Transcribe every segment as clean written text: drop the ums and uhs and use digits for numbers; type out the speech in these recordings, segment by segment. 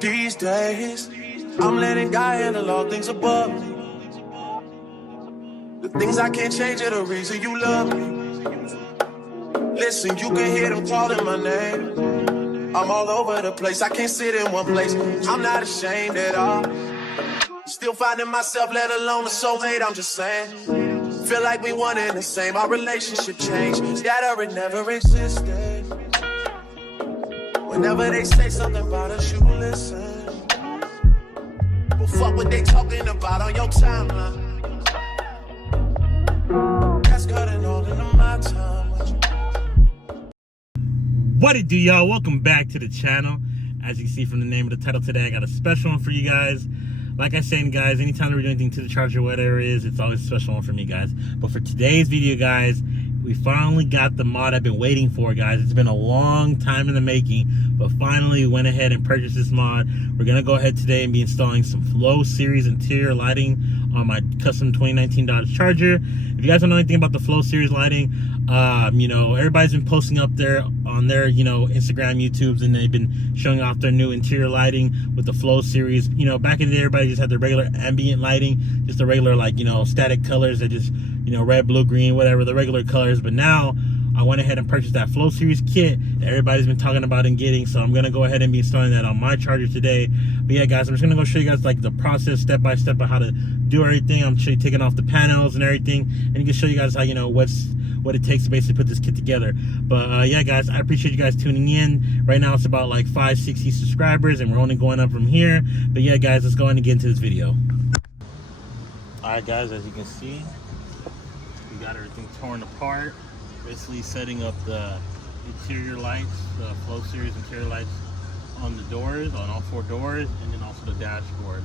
These days, I'm letting God handle all things above me. The things I can't change are the reason you love me. Listen, you can hear them calling my name. I'm all over the place, I can't sit in one place. I'm not ashamed at all. Still finding myself, let alone a soulmate, I'm just saying. Feel like we one and the same, our relationship changed. That or it never existed. Whenever they say something about us, you listen. But fuck what they talking about on your timeline. That's cutting all into my time. What it do, y'all? Welcome back to the channel. As you can see from the name of the title today, I got a special one for you guys. Like I said, guys, anytime we do anything to the charger, whatever it is, it's always a special one for me, guys. But for today's video, guys, we finally got the mod I've been waiting for, guys. It's been a long time in the making, but finally we went ahead and purchased this mod. We're gonna go ahead today and be installing some Flow Series interior lighting on my custom 2019 Dodge Charger. If you guys don't know anything about the Flow Series lighting, you know, everybody's been posting up there on their, you know, Instagram, YouTubes, and they've been showing off their new interior lighting with the Flow Series. You know, back in the day, everybody just had their regular ambient lighting, just the regular, like, you know, static colors that just, you know, red, blue, green, whatever, the regular colors. But now I went ahead and purchased that Flow Series kit that everybody's been talking about and getting, so I'm gonna go ahead and be installing that on my charger today. But yeah, guys, I'm just gonna go show you guys like the process step by step of how to do everything. I'm taking off the panels and everything, and you can show you guys how, you know, what it takes to basically put this kit together. But yeah, guys, I appreciate you guys tuning in. Right now it's about like 560 subscribers, and we're only going up from here. But yeah, guys, let's go ahead and get into this video. All right, guys, as you can see, we got everything torn apart. Basically setting up the interior lights, the Flow Series interior lights on the doors, on all 4 doors, and then also the dashboard.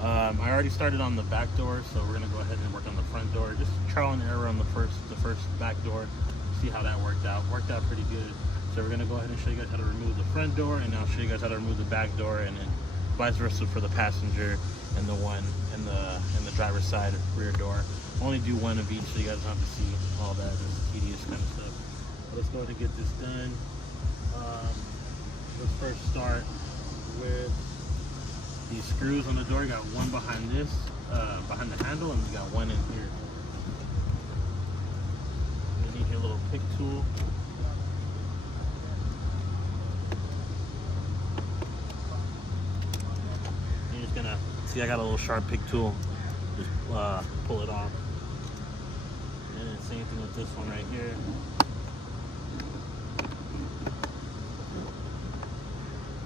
I already started on the back door, so we're gonna go ahead and work on the front door. Just trial and error on the first back door, see how that worked out. Worked out pretty good. So we're gonna go ahead and show you guys how to remove the front door, and I'll show you guys how to remove the back door, and then vice versa for the passenger and the one in the driver's side rear door. Only do one of each, so you guys don't have to see all that. It's tedious kind of stuff. But let's go ahead and get this done. Let's first start with these screws on the door. You got one behind this, behind the handle, and you got one in here. You need your little pick tool. You're just gonna see I got a little sharp pick tool. Just pull it off. And then same thing with this one right here.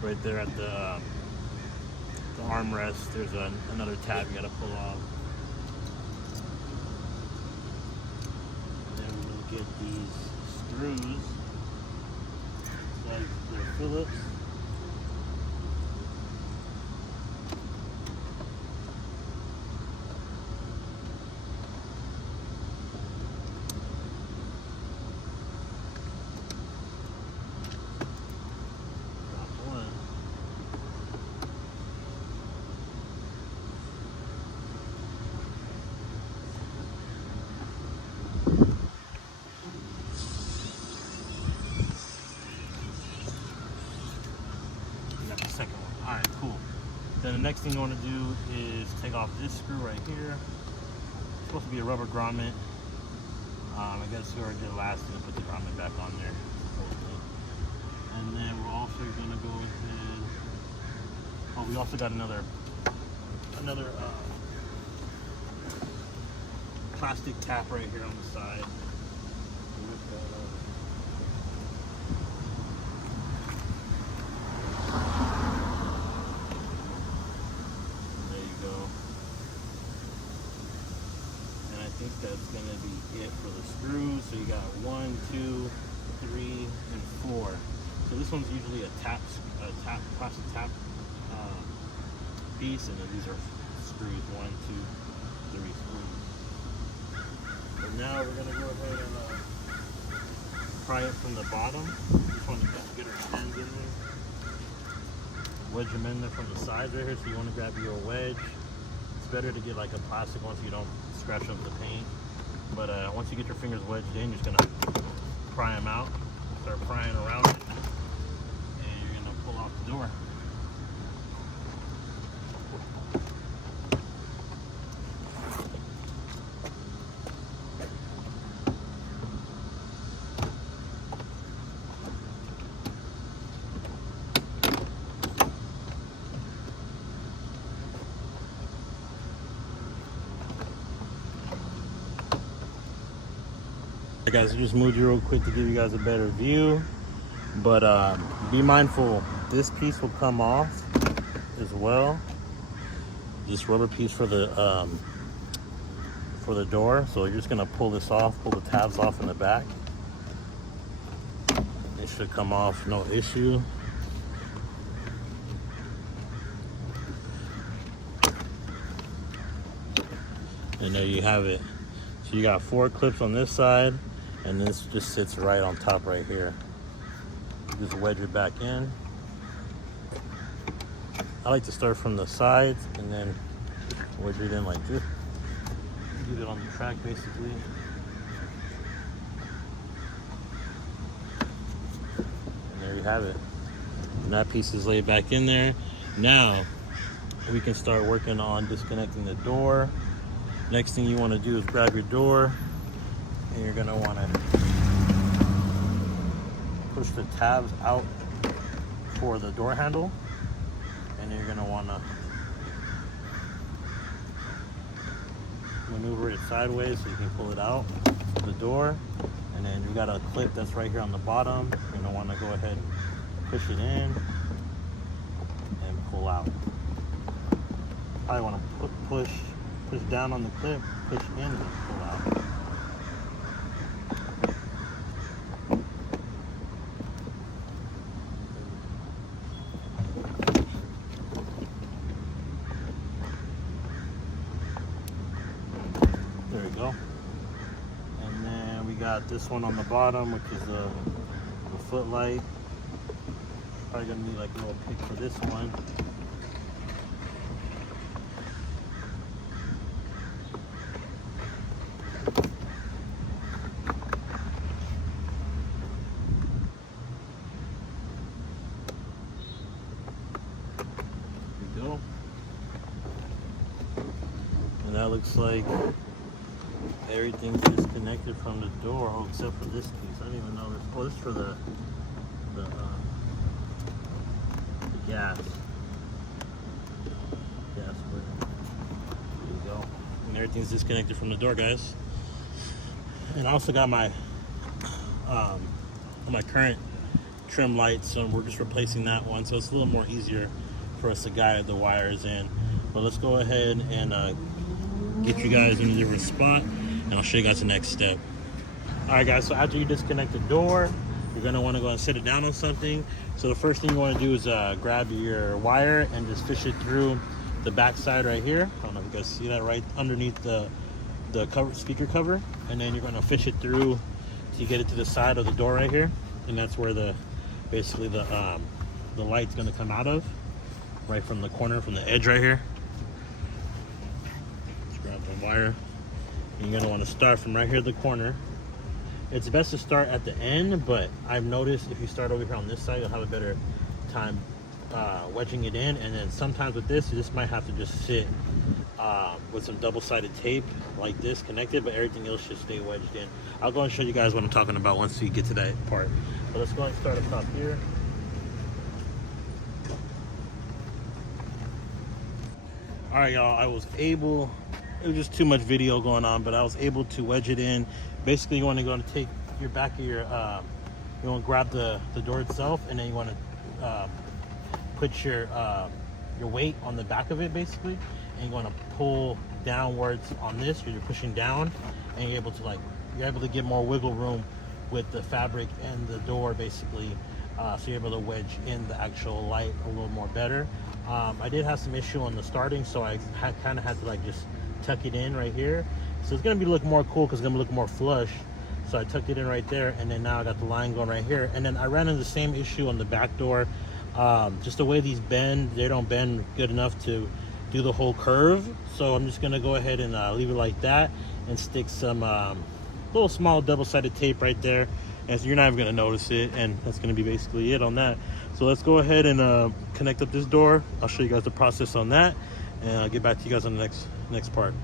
Right there at the armrest, there's another tab you gotta pull off. And then we're gonna get these screws, like they're Phillips. Then the next thing you want to do is take off this screw right here. It's supposed to be a rubber grommet. I guess we already did last and put the grommet back on there. And then we're also going to go ahead. Oh, we also got another plastic cap right here on the side. I think that's going to be it for the screws. So you got 1, 2, 3, and 4. So this one's usually a plastic tap piece, and then these are screws, 1, 2, 3 screws. But now we're going to go ahead and pry it from the bottom. Just want to get our hands in there. Wedge them in there from the sides right here. So you want to grab your wedge. It's better to get like a plastic one so you don't scratch up the paint. But once you get your fingers wedged in, you're just gonna pry them out, start prying around it, and you're gonna pull off the door. Guys, I just moved you real quick to give you guys a better view, but be mindful, this piece will come off as well, this rubber piece for the door. So you're just gonna pull this off, pull the tabs off in the back. It should come off, no issue. And there you have it. So you got 4 clips on this side, and this just sits right on top right here. Just wedge it back in. I like to start from the sides and then wedge it in like this. Get it on the track basically. And there you have it. And that piece is laid back in there. Now we can start working on disconnecting the door. Next thing you want to do is grab your door, and you're going to want to push the tabs out for the door handle, and then you're going to want to maneuver it sideways so you can pull it out of the door. And then you got a clip that's right here on the bottom. You're going to want to go ahead and push it in and pull out. I want to push down on the clip, push in, and then pull out. There we go. And then we got this one on the bottom, which is the footlight. Probably gonna need like a little pick for this one. And that looks like everything's disconnected from the door, oh, except for this piece. I didn't even know this. Oh, this is for the gas. Gas splitter. There you go. And everything's disconnected from the door, guys. And I also got my current trim lights, so we're just replacing that one, so it's a little more easier for us to guide the wires in. But let's go ahead and get you guys in a different spot, and I'll show you guys the next step. All right, guys, so after you disconnect the door, you're gonna wanna go and set it down on something. So the first thing you wanna do is grab your wire and just fish it through the back side right here. I don't know if you guys see that, right underneath the cover, speaker cover. And then you're gonna fish it through till you get it to the side of the door right here. And that's where basically the light's gonna come out of, right from the corner, from the edge right here. Just grab the wire. And you're gonna wanna start from right here at the corner. It's best to start at the end, but I've noticed if you start over here on this side, you'll have a better time wedging it in. And then sometimes with this, you just might have to just sit with some double-sided tape like this connected, but everything else should stay wedged in. I'll go and show you guys what I'm talking about once we get to that part. But let's go ahead and start up top here. All right, y'all, it was just too much video going on, but I was able to wedge it in. Basically, you want to go and take your back of your, you want to grab the door itself, and then you want to put your weight on the back of it, basically, and you want to pull downwards on this. You're pushing down, and you're able to get more wiggle room with the fabric and the door, basically, so you're able to wedge in the actual light a little more better. I did have some issue on the starting, so I kind of had to like just tuck it in right here. So it's gonna look more cool because it's gonna look more flush. So I tucked it in right there, and then now I got the line going right here. And then I ran into the same issue on the back door. Just the way these bend, they don't bend good enough to do the whole curve. So I'm just gonna go ahead and leave it like that and stick some little small double-sided tape right there. And so you're not even gonna notice it, and that's gonna be basically it on that. So let's go ahead and connect up this door. I'll show you guys the process on that, and I'll get back to you guys on the next part.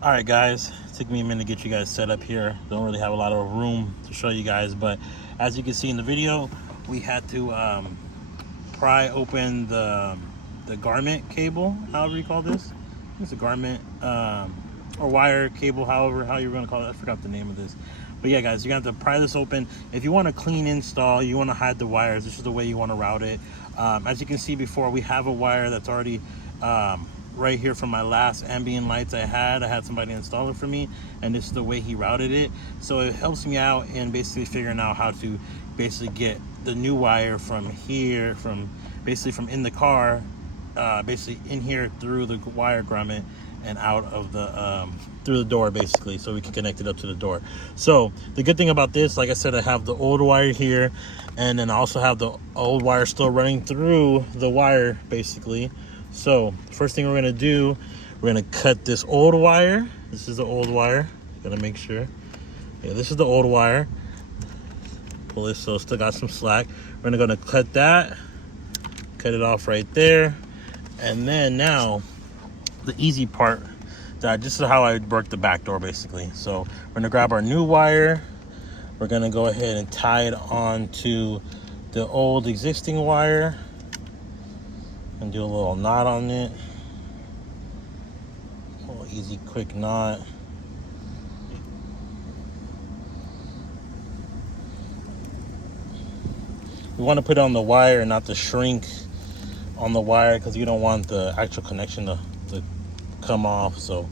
All right, guys, it took me a minute to get you guys set up here. Don't really have a lot of room to show you guys, but as you can see in the video, we had to pry open the garment cable, however you call this. It's a garment or wire cable, how you're gonna call it. I forgot the name of this, But yeah, guys, you have to pry this open. If you want a clean install, you want to hide the wires, this is the way you want to route it. As you can see before, we have a wire that's already right here from my last ambient lights I had somebody install it for me, and this is the way he routed it. So it helps me out in basically figuring out how to basically get the new wire from here, from in the car, basically in here through the wire grommet and out of the through the door, basically, so we can connect it up to the door. So the good thing about this, like I said, I have the old wire here, and then I also have the old wire still running through the wire, basically. So first thing we're gonna do, we're gonna cut this old wire. This is the old wire. Gotta make sure. Yeah, this is the old wire. Pull this so it's still got some slack. We're gonna cut that, cut it off right there, and then now the easy part. This is how I work the back door, basically. So we're gonna grab our new wire. We're gonna go ahead and tie it onto the old existing wire and do a little knot on it. A little easy, quick knot. We want to put it on the wire and not the shrink on the wire, because you don't want the actual connection to come off. So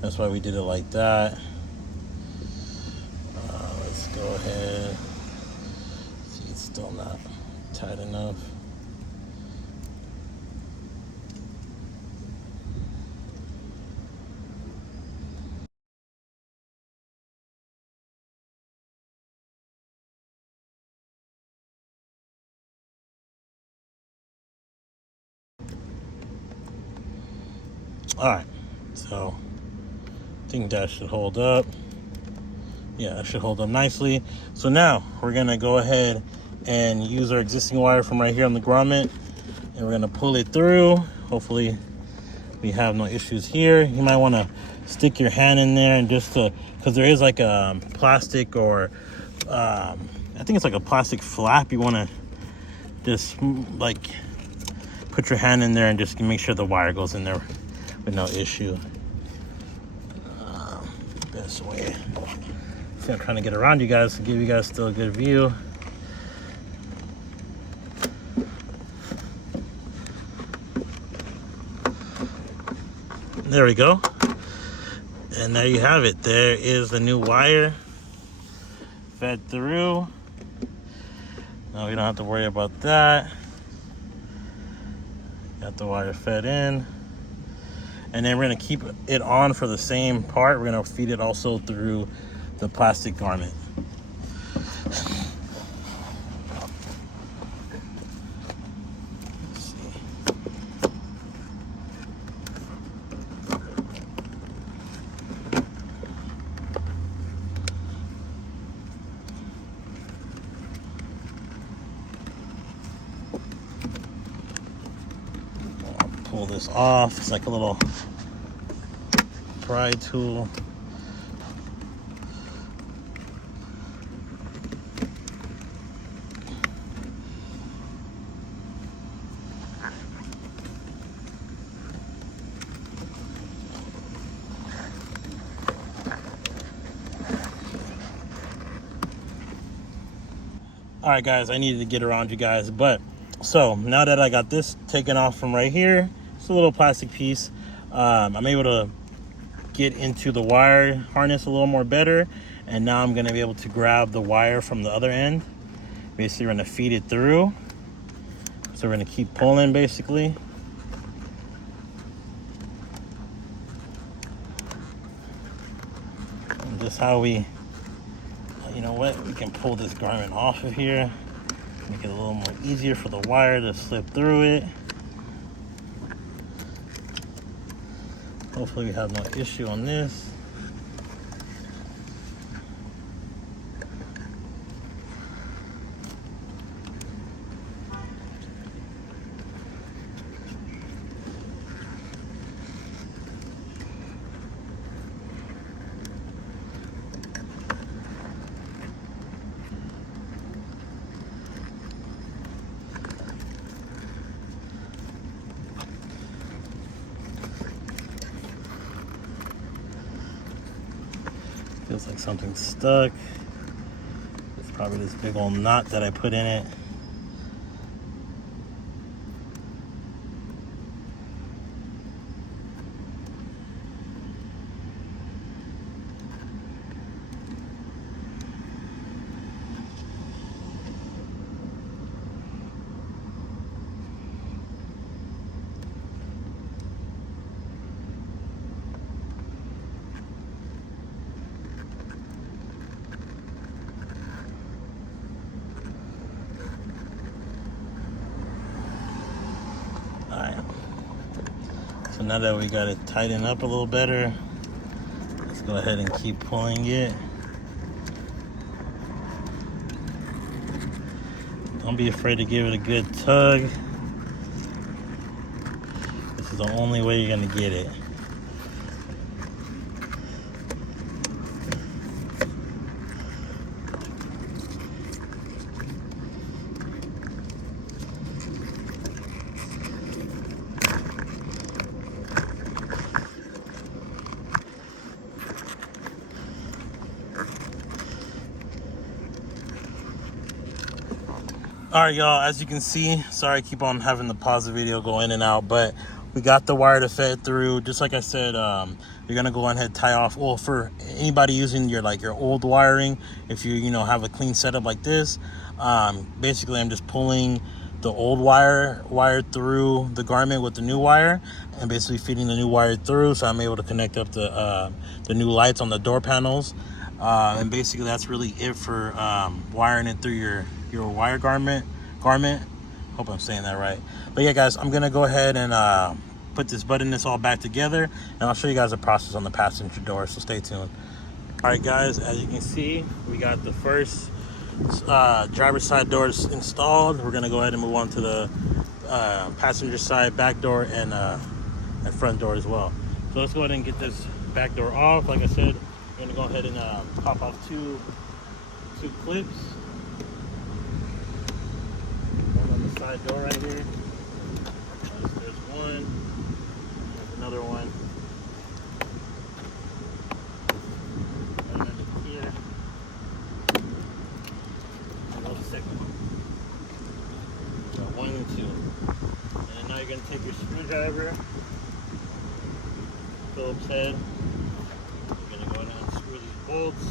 that's why we did it like that. Let's go ahead. See, it's still not tight enough. All right, so I think that should hold up. Yeah, that should hold up nicely. So now we're gonna go ahead and use our existing wire from right here on the grommet, and we're gonna pull it through. Hopefully we have no issues here. You might want to stick your hand in there and just because there is like a plastic, or I think it's like a plastic flap. You want to just like put your hand in there and just make sure the wire goes in there with no issue. This way. See, I'm trying to get around you guys to give you guys still a good view. There we go. And there you have it. There is the new wire fed through. Now we don't have to worry about that. Got the wire fed in. And then we're gonna keep it on for the same part. We're gonna feed it also through the plastic garment. Let's see. I'll pull this off. It's like a little pry tool. All right, guys, I needed to get around you guys, but so now that I got this taken off from right here, it's a little plastic piece. I'm able to get into the wire harness a little more better, and now I'm going to be able to grab the wire from the other end. Basically, we're going to feed it through. So we're going to keep pulling, basically. And just how we, you know what, we can pull this garment off of here, make it a little more easier for the wire to slip through it. Hopefully we have no issue on this. Feels like something's stuck. It's probably this big old knot that I put in it. Alright, so now that we got it tightened up a little better, let's go ahead and keep pulling it. Don't be afraid to give it a good tug. This is the only way you're gonna get it. All right, y'all, as you can see, sorry I keep on having to pause the video, go in and out, but we got the wire to fed through. Just like I said, you're gonna go ahead and tie off. Well, for anybody using your old wiring, if you have a clean setup like this, basically I'm just pulling the old wire through the garment with the new wire, and basically feeding the new wire through, so I'm able to connect up the new lights on the door panels. And basically that's really it for wiring it through your wire garment. Hope I'm saying that right. But yeah, guys, I'm gonna go ahead and button this all back together, and I'll show you guys the process on the passenger door, so stay tuned. All right, guys, as you can see, we got the first driver's side doors installed. We're gonna go ahead and move on to the passenger side back door and front door as well. So let's go ahead and get this back door off. Like I said, we're gonna go ahead and pop off two clips. One on the side door right here. There's one. There's another one. And then here. And the second one. So 1 and 2. And now you're gonna take your screwdriver, Phillips head. You're gonna go ahead and unscrew these bolts.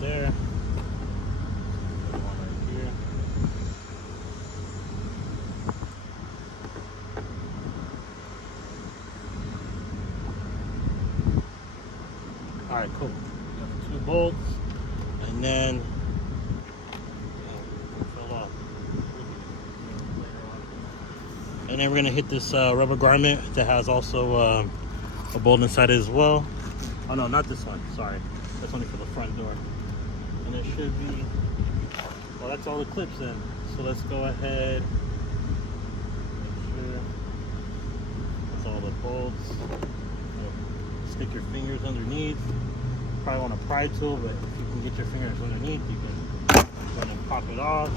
There. One right here. All right, cool. We got the 2 bolts, and then we're gonna hit this rubber garment that has also a bolt inside it as well. Oh no, not this one. Sorry, that's only for the front door. And there should be, well, that's all the clips in. So let's go ahead, make sure that's all the bolts. Stick your fingers underneath. Probably want a pry tool, but if you can get your fingers underneath, you can go ahead and pop it off.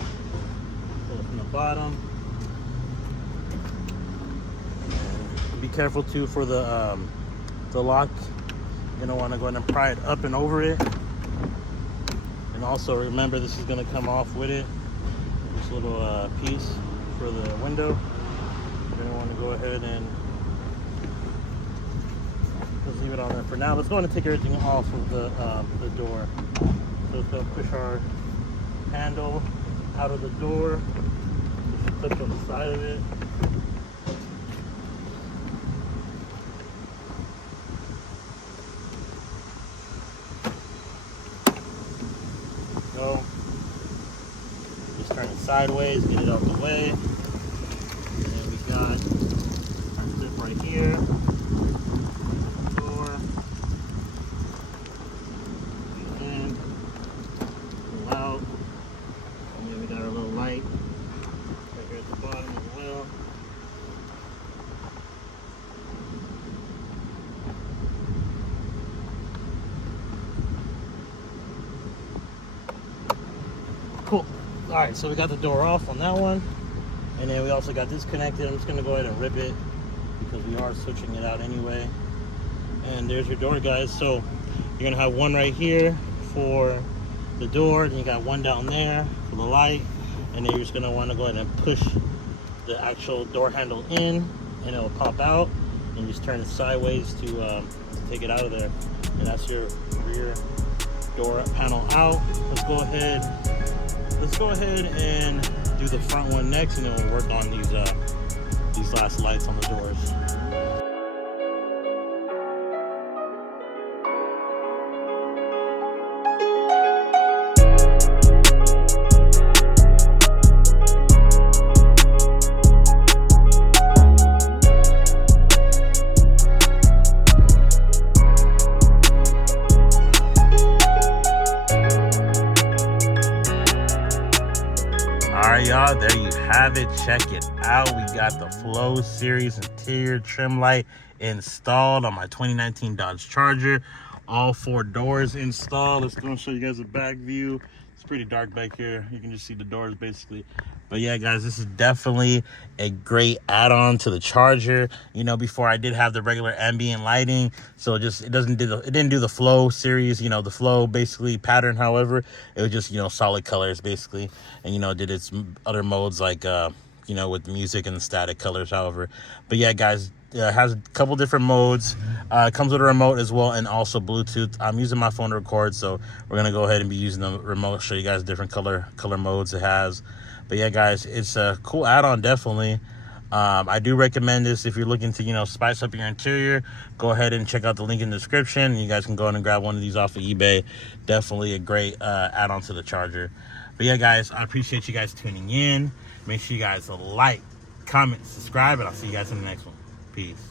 Pull it from the bottom. And be careful too for the lock. You're gonna want to go ahead and pry it up and over it. And also remember, this is going to come off with it, this little piece for the window. You're going to want to go ahead and just leave it on there for now. Let's go ahead and take everything off of the door. So let's go push our handle out of the door. Just touch on the side of it. Go. Just turn it sideways, get it out the way. And then we got our zip right here. Door. In. Pull out. And then we got our little light Alright, so we got the door off on that one. And then we also got this connected. I'm just going to go ahead and rip it because we are switching it out anyway. And there's your door, guys. So you're going to have one right here for the door. Then you got one down there for the light. And then you're just going to want to go ahead and push the actual door handle in. And it'll pop out. And you just turn it sideways to take it out of there. And that's your rear door panel out. Let's go ahead and do the front one next, and then we'll work on these last lights on the doors. Alright, y'all, there you have it. Check it out. We got the Flow Series interior trim light installed on my 2019 Dodge Charger. All 4 doors installed. Let's go and show you guys a back view. It's pretty dark back here. You can just see the doors basically. But yeah, guys, this is definitely a great add-on to the Charger. You know, before I did have the regular ambient lighting, so it didn't do the Flow series, you know, the Flow basically pattern. However, it was just, you know, solid colors basically, and you know, did its other modes like you know, with music and static colors. However, but yeah, guys, it has a couple different modes. It comes with a remote as well, and also Bluetooth. I'm using my phone to record, so we're gonna go ahead and be using the remote, show you guys different color modes it has. But yeah, guys, it's a cool add-on, definitely. I do recommend this if you're looking to, you know, spice up your interior. Go ahead and check out the link in the description. You guys can go ahead and grab one of these off of eBay. Definitely a great add-on to the Charger. But yeah, guys, I appreciate you guys tuning in. Make sure you guys like, comment, subscribe, and I'll see you guys in the next one. Peace.